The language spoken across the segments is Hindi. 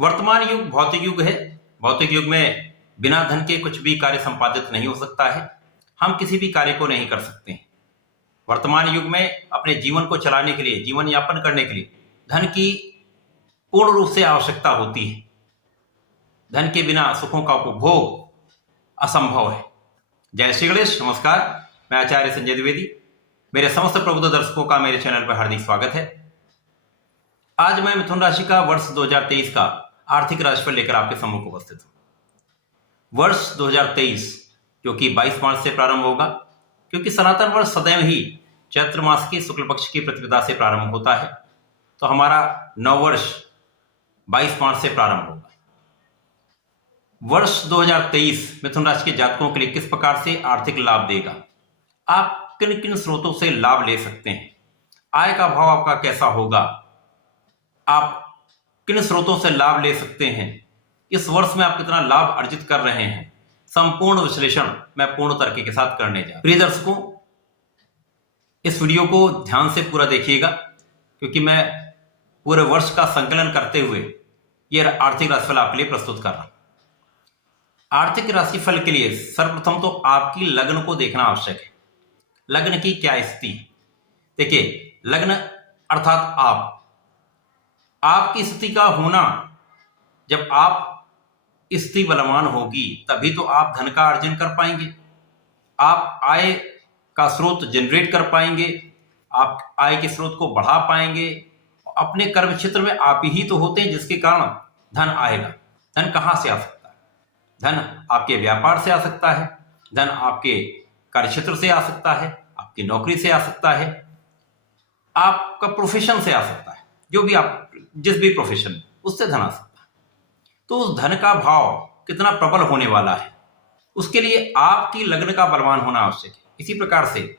वर्तमान युग भौतिक युग है। भौतिक युग में बिना धन के कुछ भी कार्य संपादित नहीं हो सकता है। हम किसी भी कार्य को नहीं कर सकते हैं। वर्तमान युग में अपने जीवन को चलाने के लिए, जीवन यापन करने के लिए धन की पूर्ण रूप से आवश्यकता होती है। धन के बिना सुखों का उपभोग असंभव है। जय श्री गणेश। नमस्कार, मैं आचार्य संजय द्विवेदी। मेरे समस्त प्रबुद्ध दर्शकों का मेरे चैनल पर हार्दिक स्वागत है। आज मैं मिथुन राशि का वर्ष 2023 का आर्थिक राशिफल लेकर आपके सम्मुख उपस्थित हूं। वर्ष 2023 जो कि 22 मार्च से प्रारंभ होगा, क्योंकि सनातन वर्ष सदैव ही चैत्र मास की शुक्ल पक्ष की प्रतिपदा से प्रारंभ होता है, तो हमारा नववर्ष 22 मार्च से प्रारंभ होगा। वर्ष 2023 मिथुन राशि के जातकों के लिए किस प्रकार से आर्थिक लाभ देगा, आप किन किन स्रोतों से लाभ ले सकते हैं, आय का भाव आपका कैसा होगा, आप किन स्रोतों से लाभ ले सकते हैं, इस वर्ष में आप कितना लाभ अर्जित कर रहे हैं, संपूर्ण विश्लेषण मैं पूर्ण तरीके के साथ करने जा रहा हूं। प्रिय दर्शकों, इस वीडियो को ध्यान से पूरा देखिएगा, क्योंकि मैं पूरे वर्ष का संकलन करते हुए यह आर्थिक राशिफल आपके लिए प्रस्तुत कर रहा हूं। आर्थिक राशिफल के लिए सर्वप्रथम तो आपकी लग्न को देखना आवश्यक है। लग्न की क्या स्थिति है। देखिए, लग्न अर्थात आपकी स्थिति का होना, जब आप स्थिति बलवान होगी तभी तो आप धन का अर्जन कर पाएंगे, आप आय का स्रोत जनरेट कर पाएंगे, आप आय के स्रोत को बढ़ा पाएंगे। अपने कर्म क्षेत्र में आप ही तो होते हैं जिसके कारण धन आएगा। धन कहां से आ सकता है? धन आपके व्यापार से आ सकता है, धन आपके कार्यक्षेत्र से आ सकता है, आपकी नौकरी से आ सकता है, आपका प्रोफेशन से आ सकता है। जो भी आप जिस भी प्रोफेशन में, उससे धन आ सकता है। तो उस धन का भाव कितना प्रबल होने वाला है, उसके लिए आपकी लग्न का बलवान होना आवश्यक है। इसी प्रकार से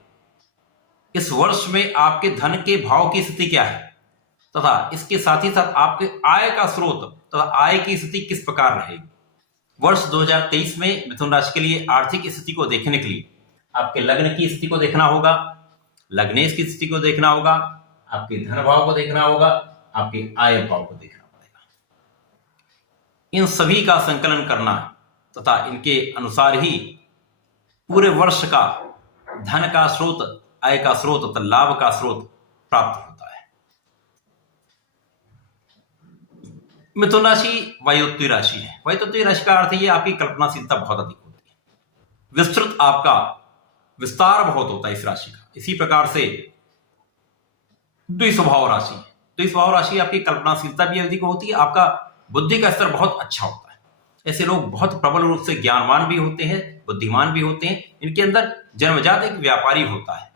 इस वर्ष में आपके धन के भाव की स्थिति क्या है, तथा इसके साथ ही साथ आपके आय का स्रोत तथा आय की स्थिति किस प्रकार रहेगी। वर्ष 2023 में मिथुन राशि के लिए आर्थिक स्थिति को देखने के लिए आपके लग्न की स्थिति को देखना होगा, लग्नेश की स्थिति को देखना होगा, आपके धन भाव को देखना होगा, आपके आय भाव को देखना पड़ेगा। इन सभी का संकलन करना तथा इनके अनुसार ही पूरे वर्ष का धन का स्रोत, आय का स्रोत तथा लाभ का स्रोत प्राप्त होता है। मिथुन राशि वायुत्वीय राशि है। वायुत्वीय राशि का अर्थ ये आपकी कल्पनाशीलता बहुत अधिक होती है, विस्तृत आपका विस्तार बहुत होता है इस राशि का। इसी प्रकार से द्विस्वभाव राशि है। द्विस्वभाव राशि आपकी कल्पनाशीलता भी अधिक होती है, आपका बुद्धि का स्तर बहुत अच्छा होता है। ऐसे लोग बहुत प्रबल रूप से ज्ञानवान भी होते हैं, बुद्धिमान भी होते हैं। इनके अंदर जन्मजात एक व्यापारी होता है।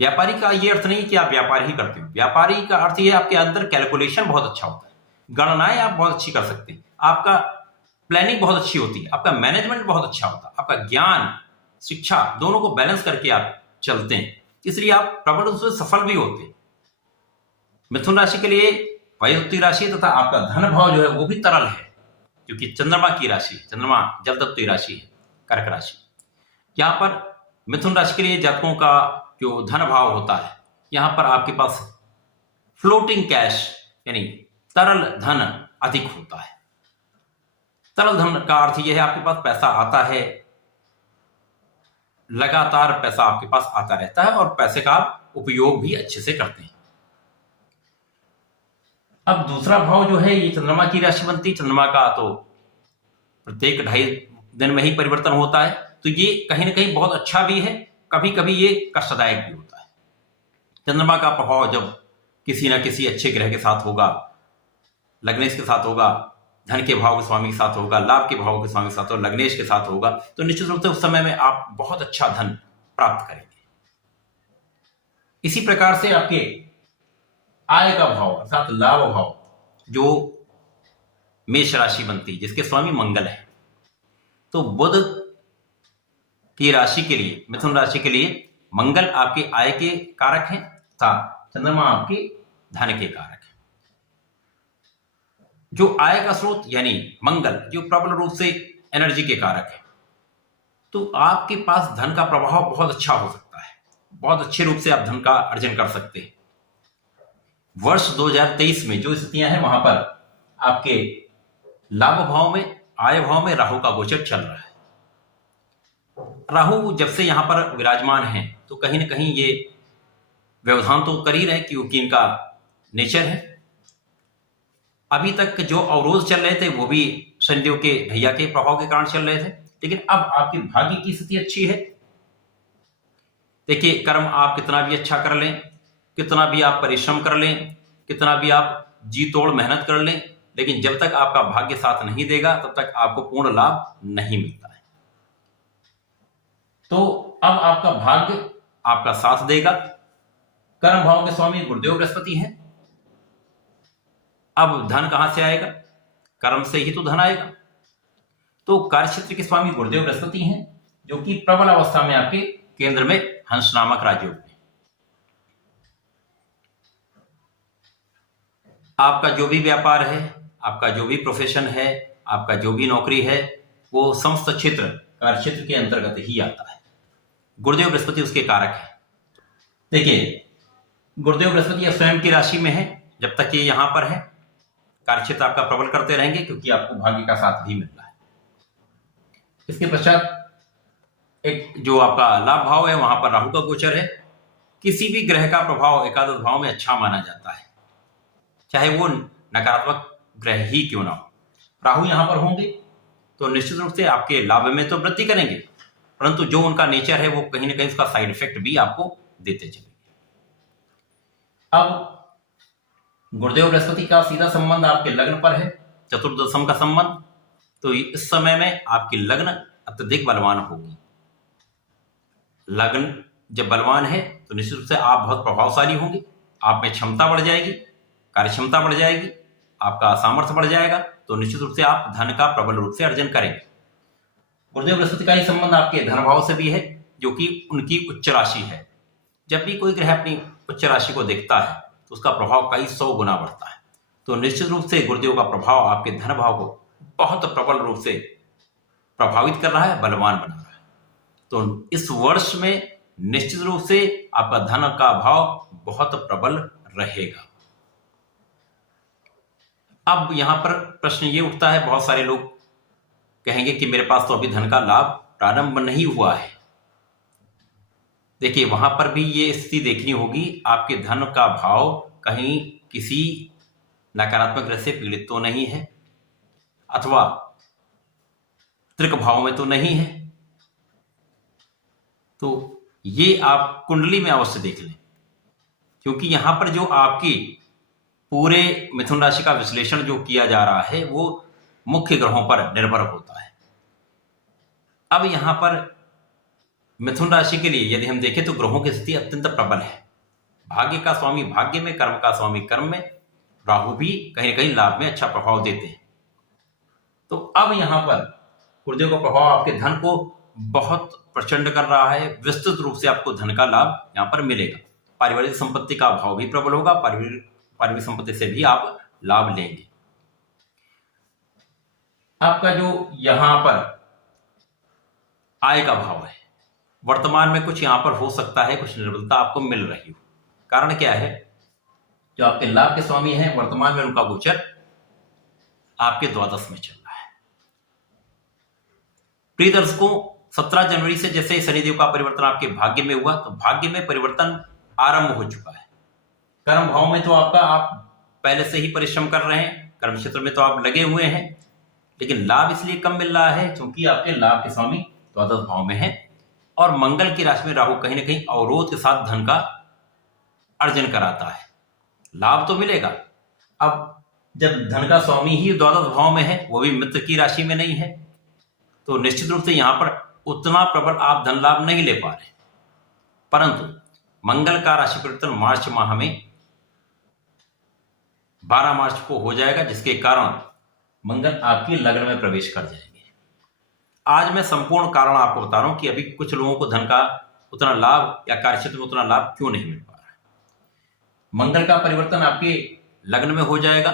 व्यापारी का यह अर्थ नहीं कि आप व्यापार ही करते हो। व्यापारी का अर्थ यह है आपके अंदर कैलकुलेशन बहुत अच्छा होता है, गणनाएं आप बहुत अच्छी कर सकते हैं, आपका प्लानिंग बहुत अच्छी होती है, आपका मैनेजमेंट बहुत अच्छा होता है, आपका ज्ञान शिक्षा दोनों को बैलेंस करके आप चलते हैं, इसलिए आप प्रबल रूप से सफल भी होते हैं। मिथुन राशि के लिए वायुत्वीय राशि तथा आपका धन भाव जो है वो भी तरल है, क्योंकि चंद्रमा की राशि है। चंद्रमा जलतत्व राशि है, कर्क राशि। यहां पर मिथुन राशि के लिए जातकों का जो धन भाव होता है, यहां पर आपके पास फ्लोटिंग कैश यानी तरल धन अधिक होता है। तरल धन का अर्थ यह है आपके पास पैसा आता है, लगातार पैसा आपके पास आता रहता है और पैसे का आप उपयोग भी अच्छे से करते हैं। अब दूसरा भाव जो है ये चंद्रमा की राशि बनती है। चंद्रमा का तो प्रत्येक 2.5 दिन में ही परिवर्तन होता है, तो ये कहीं ना कहीं बहुत अच्छा भी है, कभी कभी ये कष्टदायक भी होता है। चंद्रमा का प्रभाव जब किसी ना किसी अच्छे ग्रह के साथ होगा, लग्नेश के साथ होगा, धन के भाव के स्वामी के साथ होगा, लाभ के भाव के स्वामी के साथ होगा, लग्नेश के साथ होगा, तो निश्चित रूप से उस समय में आप बहुत अच्छा धन प्राप्त करेंगे। इसी प्रकार से आपके आय का भाव अर्थात लाभ भाव जो मेष राशि बनती है, जिसके स्वामी मंगल है, तो बुध की राशि के लिए, मिथुन राशि के लिए मंगल आपके आय के कारक हैं तथा चंद्रमा आपके धन के कारक हैं। जो आय का स्रोत यानी मंगल जो प्रबल रूप से एनर्जी के कारक है, तो आपके पास धन का प्रभाव बहुत अच्छा हो सकता है, बहुत अच्छे रूप से आप धन का अर्जन कर सकते हैं। वर्ष 2023 में जो स्थितियां हैं वहां पर आपके लाभ भाव में, आय भाव में राहु का गोचर चल रहा है। राहु जब से यहां पर विराजमान है तो कहीं ना कहीं ये व्यवधान तो कर ही रहे क्योंकि इनका नेचर है। अभी तक जो अवरोध चल रहे थे वो भी शनिदेव के ढैया के प्रभाव के कारण चल रहे थे, लेकिन अब आपके भाग्य की स्थिति अच्छी है। देखिए, कर्म आप कितना भी अच्छा कर लें, कितना भी आप परिश्रम कर लें, कितना भी आप जी तोड़ मेहनत कर लें, लेकिन जब तक आपका भाग्य साथ नहीं देगा तब तक आपको पूर्ण लाभ नहीं मिलता है। तो अब आपका भाग्य आपका साथ देगा। कर्म भाव के स्वामी गुरुदेव बृहस्पति हैं। अब धन कहां से आएगा? कर्म से ही तो धन आएगा। तो कार्यक्षेत्र के स्वामी गुरुदेव बृहस्पति हैं, जो कि प्रबल अवस्था में आपके केंद्र में हंस नामक राजयोग में। आपका जो भी व्यापार है, आपका जो भी प्रोफेशन है, आपका जो भी नौकरी है, वो समस्त क्षेत्र कार्यक्षेत्र के अंतर्गत ही आता है। गुरुदेव बृहस्पति उसके कारक है। देखिए, गुरुदेव बृहस्पति स्वयं की राशि में है। जब तक ये यहां पर है, कार्यक्षेत्र आपका प्रबल करते रहेंगे क्योंकि आपको भाग्य का साथ भी मिल रहा है। इसके पश्चात एक जो आपका लाभ भाव है वहां पर राहु का गोचर है। किसी भी ग्रह का प्रभाव एकादश भाव में अच्छा माना जाता है, चाहे वो नकारात्मक ग्रह ही क्यों ना हो। राहु यहां पर होंगे तो निश्चित रूप से आपके लाभ में तो वृद्धि करेंगे, परंतु जो उनका नेचर है वो कहीं ना कहीं उसका साइड इफेक्ट भी आपको देते चलेंगे। अब गुरुदेव बृहस्पति का सीधा संबंध आपके लग्न पर है, चतुर्दशम का संबंध। तो इस समय में आपकी लग्न अत्यधिक बलवान होगी। लग्न जब बलवान है तो निश्चित रूप से आप बहुत प्रभावशाली होंगे। आप में क्षमता बढ़ जाएगी, कार्य क्षमता बढ़ जाएगी, आपका सामर्थ्य बढ़ जाएगा। तो निश्चित रूप से आप धन का प्रबल रूप से अर्जन करेंगे। गुरुदेव बृहस्पति का ही संबंध आपके धन भाव से भी है, जो कि उनकी उच्च राशि है। जब भी कोई ग्रह अपनी उच्च राशि को देखता है तो उसका प्रभाव कई 100 गुना बढ़ता है। तो निश्चित रूप से गुरुदेव का प्रभाव आपके धन भाव को बहुत प्रबल रूप से प्रभावित कर रहा है, बलवान बना रहा है। तो इस वर्ष में निश्चित रूप से आपका धन का भाव बहुत प्रबल रहेगा। अब यहां पर प्रश्न ये उठता है, बहुत सारे लोग कहेंगे कि मेरे पास तो अभी धन का लाभ प्रारंभ नहीं हुआ है। देखिए, वहां पर भी ये स्थिति देखनी होगी, आपके धन का भाव कहीं किसी नकारात्मक ग्रह से पीड़ित तो नहीं है, अथवा त्रिक भाव में तो नहीं है। तो ये आप कुंडली में अवश्य देख लें, क्योंकि यहां पर जो आपकी पूरे मिथुन राशि का विश्लेषण जो किया जा रहा है वो मुख्य ग्रहों पर निर्भर होता है। अब यहां पर मिथुन राशि के लिए यदि हम देखें तो ग्रहों की स्थिति अत्यंत प्रबल है। भाग्य का स्वामी भाग्य में, कर्म का स्वामी कर्म में, राहु भी कहीं ना कहीं लाभ में अच्छा प्रभाव देते हैं। तो अब यहां पर गुरुदेव का प्रभाव आपके धन को बहुत प्रचंड कर रहा है। विस्तृत रूप से आपको धन का लाभ यहां पर मिलेगा। पारिवारिक संपत्ति का भाव भी प्रबल होगा, पारिवारिक संपत्ति से भी आप लाभ लेंगे। आपका जो यहां पर आय का भाव है, वर्तमान में कुछ यहां पर हो सकता है, कुछ निर्बलता आपको मिल रही हो। कारण क्या है? जो आपके लाभ के स्वामी हैं, वर्तमान में उनका गोचर आपके द्वादश में चल रहा है। प्रिय दर्शकों, 17 जनवरी से जैसे शनिदेव का परिवर्तन आपके भाग्य में हुआ, तो भाग्य में परिवर्तन आरंभ हो चुका है। कर्म भाव में तो आप पहले से ही परिश्रम कर रहे हैं, कर्म क्षेत्र में तो आप लगे हुए हैं, लेकिन लाभ इसलिए कम मिल रहा है क्योंकि आपके लाभ के स्वामी द्वादश भाव में है और मंगल की राशि में राहु कहीं ना कहीं अवरोध के साथ धन का अर्जन कराता है। लाभ तो मिलेगा। अब जब धन का स्वामी ही द्वादश भाव में है, वो भी मित्र की राशि में नहीं है, तो निश्चित रूप से यहां पर उतना प्रबल आप धन लाभ नहीं ले पा रहे। परंतु मंगल का राशि परिवर्तन मार्च माह में 12 मार्च को हो जाएगा, जिसके कारण मंगल आपकी लग्न में प्रवेश कर जाएंगे। आज मैं संपूर्ण कारण आपको बता रहा हूं कि अभी कुछ लोगों को धन का उतना लाभ या कार्यक्षेत्र में उतना लाभ क्यों नहीं मिल पा रहा है। मंगल का परिवर्तन आपके लग्न में हो जाएगा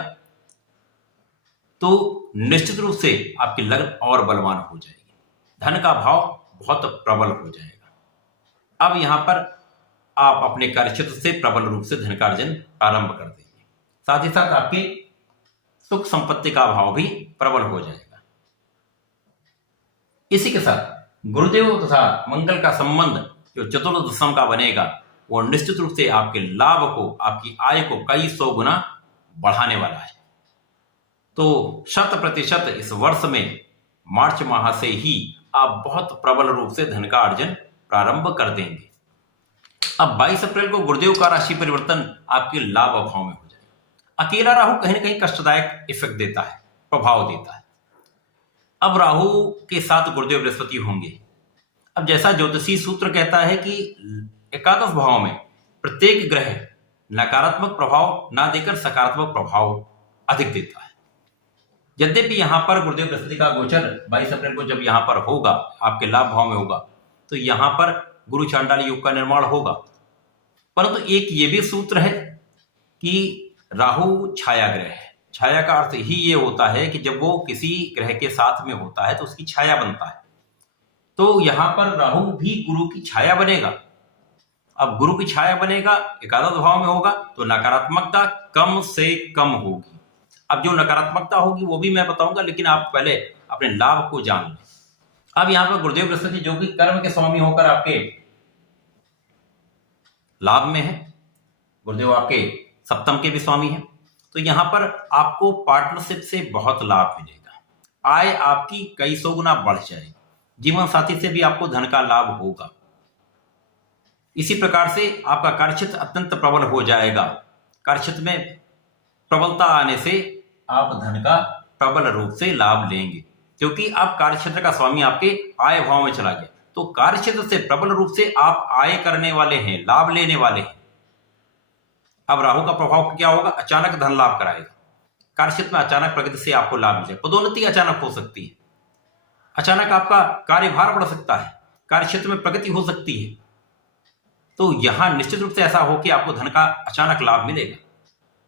तो निश्चित रूप से आपकी लग्न और बलवान हो जाएगी, धन का भाव बहुत प्रबल हो जाएगा। अब यहां पर आप अपने कार्यक्षेत्र से प्रबल रूप से धन का अर्जन प्रारंभ कर देंगे। साथ ही साथ आपके सुख संपत्ति का भाव भी प्रबल हो जाएगा। इसी के साथ गुरुदेव तथा मंगल का संबंध जो चतुर्थ दशम का बनेगा वो निश्चित रूप से आपके लाभ को, आपकी आय को कई 100 गुना बढ़ाने वाला है। तो 100% इस वर्ष में मार्च माह से ही आप बहुत प्रबल रूप से धन का अर्जन प्रारंभ कर देंगे। अब 22 अप्रैल को गुरुदेव का राशि परिवर्तन आपके लाभ भाव में हो जाएगा। अकेला राहु कहीं ना कहीं कष्टदायक इफेक्ट देता है, प्रभाव देता है। अब राहु के साथ गुरुदेव बृहस्पति होंगे। अब जैसा ज्योतिषी सूत्र कहता है कि एकादश भाव में प्रत्येक ग्रह नकारात्मक प्रभाव ना देकर सकारात्मक प्रभाव अधिक देता है। यद्यपि यहां पर गुरुदेव बृहस्पति का गोचर 22 अप्रैल को जब यहां पर होगा, आपके लाभ भाव में होगा, तो यहां पर गुरु चांडाल योग का निर्माण होगा। परंतु एक ये भी सूत्र है कि राहु छाया ग्रह है। छाया का अर्थ ही ये होता है कि जब वो किसी ग्रह के साथ में होता है तो उसकी छाया बनता है। तो यहां पर राहु भी गुरु की छाया बनेगा। अब गुरु की छाया बनेगा, एकादश भाव में होगा, तो नकारात्मकता कम से कम होगी। अब जो नकारात्मकता होगी वो भी मैं बताऊंगा, लेकिन आप पहले अपने लाभ को जान लें। अब यहां पर गुरुदेव बृहस्पति जो कि कर्म के स्वामी होकर आपके लाभ में है, गुरुदेव आपके सप्तम के भी स्वामी हैं, तो यहां पर आपको पार्टनरशिप से बहुत लाभ मिलेगा। आय आपकी कई 100 गुना बढ़ जाएगी। जीवन साथी से भी आपको धन का लाभ होगा। इसी प्रकार से आपका कार्यक्षेत्र अत्यंत प्रबल हो जाएगा। कार्यक्षेत्र में प्रबलता आने से आप धन का प्रबल रूप से लाभ लेंगे, क्योंकि आप कार्यक्षेत्र का स्वामी आपके आय भाव में चला गया। तो कार्यक्षेत्र से प्रबल रूप से आप आय करने वाले हैं, लाभ लेने वाले हैं। अब राहु का प्रभाव क्या होगा? अचानक धन लाभ कराएगा। कार्यक्षेत्र में अचानक प्रगति से आपको लाभ मिलेगा। पदोन्नति अचानक हो सकती है, अचानक आपका कार्यभार बढ़ सकता है, कार्यक्षेत्र में प्रगति हो सकती है। तो यहां निश्चित रूप से ऐसा हो कि आपको धन का अचानक लाभ मिलेगा,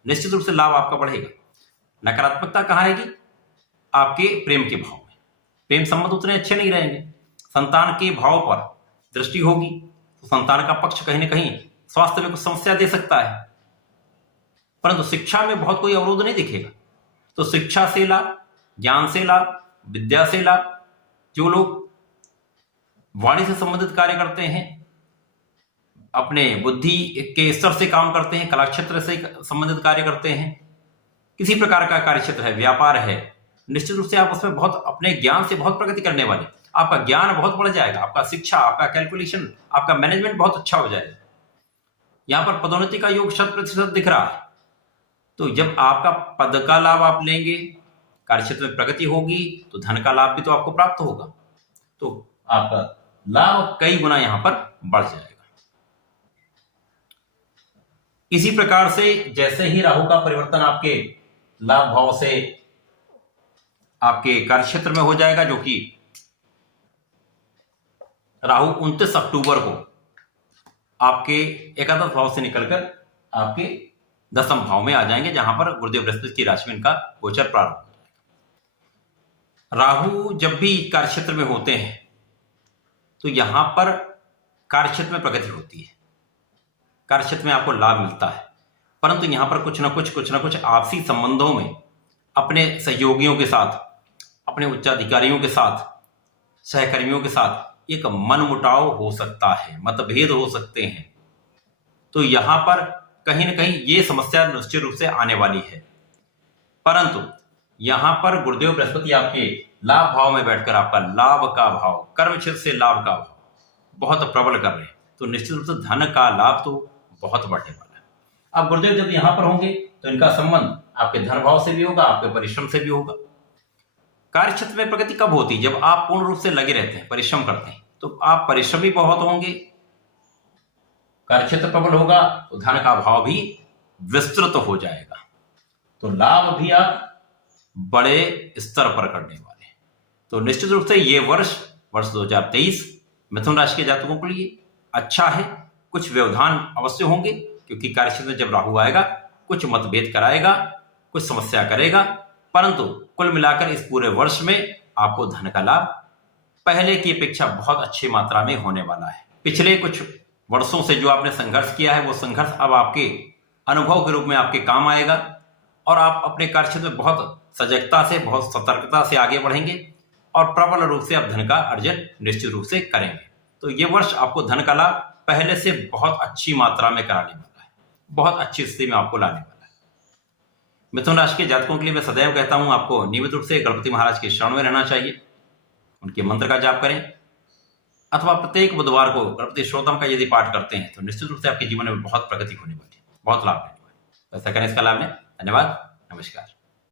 निश्चित रूप से लाभ आपका बढ़ेगा। नकारात्मकता कहां आएगी? आपके प्रेम के भाव में। प्रेम संबंध उतने अच्छे नहीं रहेंगे। संतान के भाव पर दृष्टि होगी तो संतान का पक्ष कहीं ना कहीं स्वास्थ्य में कुछ समस्या दे सकता है, परंतु शिक्षा में बहुत कोई अवरोध नहीं दिखेगा। तो शिक्षा से लाभ, ज्ञान से लाभ, विद्या से लाभ। जो लोग वाणी से संबंधित कार्य करते हैं, अपने बुद्धि के स्तर से काम करते हैं, कला क्षेत्र से संबंधित कार्य करते हैं, किसी प्रकार का कार्य क्षेत्र है, व्यापार है, निश्चित रूप से आप उसमें बहुत अपने ज्ञान से बहुत प्रगति करने वाले। आपका ज्ञान बहुत बढ़ जाएगा, आपका शिक्षा, आपका कैलकुलेशन, आपका मैनेजमेंट बहुत अच्छा हो जाएगा। यहां पर पदोन्नति का योग 100% दिख रहा है। तो जब आपका पद का लाभ आप लेंगे, कार्यक्षेत्र में प्रगति होगी, तो धन का लाभ भी तो आपको प्राप्त होगा। तो आपका लाभ कई गुना यहां पर बढ़ जाएगा। इसी प्रकार से जैसे ही राहु का परिवर्तन आपके लाभ भाव से आपके कार्यक्षेत्र में हो जाएगा, जो कि राहु 29 अक्टूबर को आपके एकादश भाव से निकलकर आपके दसम भाव में आ जाएंगे, जहां पर गुरुदेव बृहस्पति की राशि में इनका गोचर प्रारंभ हो जाएगा। राहु जब भी कार्यक्षेत्र में होते हैं तो यहां पर कार्यक्षेत्र में प्रगति होती है, कार्यक्षेत्र में आपको लाभ मिलता है, परंतु यहां पर कुछ ना कुछ आपसी संबंधों में अपने सहयोगियों के साथ, अपने उच्चाधिकारियों के साथ, सहकर्मियों के साथ एक मनमुटाव हो सकता है, मतभेद हो सकते हैं। तो यहां पर कहीं ना कहीं ये समस्या निश्चित रूप से आने वाली है। परंतु यहां पर गुरुदेव बृहस्पति आपके लाभ भाव में बैठकर आपका लाभ का भाव, कर्म क्षेत्र से लाभ का भाव बहुत प्रबल कर रहे हैं, तो निश्चित रूप से धन का लाभ तो बहुत बढ़ने वाला है। अब गुरुदेव जब यहां पर होंगे तो इनका संबंध आपके धन भाव से भी होगा, आपके परिश्रम से भी होगा। कार्यक्षेत्र में प्रगति कब होती है? जब आप पूर्ण रूप से लगे रहते हैं, परिश्रम करते हैं, तो आप परिश्रमी बहुत होंगे, कार्यक्षेत्र प्रबल होगा, तो धन का भाव भी विस्तृत हो जाएगा, तो लाभ भी आप बड़े स्तर पर करने वाले हैं। तो निश्चित रूप से ये वर्ष 2023 मिथुन राशि के जातकों के लिए अच्छा है। कुछ व्यवधान अवश्य होंगे, क्योंकि कार्यक्षेत्र में जब राहु आएगा कुछ मतभेद कराएगा, कुछ समस्या करेगा, परंतु कुल मिलाकर इस पूरे वर्ष में आपको धन का लाभ पहले की अपेक्षा बहुत अच्छी मात्रा में होने वाला है। पिछले कुछ वर्षों से जो आपने संघर्ष किया है, वो संघर्ष अब आपके अनुभव के रूप में आपके काम आएगा। और आप अपने कार्यक्षेत्र में बहुत सजगता से, बहुत सतर्कता से आगे बढ़ेंगे और प्रबल रूप से आप धन का अर्जन निश्चित रूप से करेंगे। तो ये वर्ष आपको धन का लाभ पहले से बहुत अच्छी मात्रा में कराने वाला है, बहुत अच्छी स्थिति में आपको लाने वाला है। मिथुन राशि के जातकों के लिए मैं सदैव कहता हूं, आपको नियमित रूप से गणपति महाराज के शरण में रहना चाहिए, उनके मंत्र का जाप करें, अथवा प्रत्येक बुधवार को गणपति स्तोत्रम का यदि पाठ करते हैं तो निश्चित रूप से आपके जीवन में बहुत प्रगति होने वाली है, बहुत लाभ मिलने वाला है। ऐसा करें, इसका लाभ लें। धन्यवाद, नमस्कार।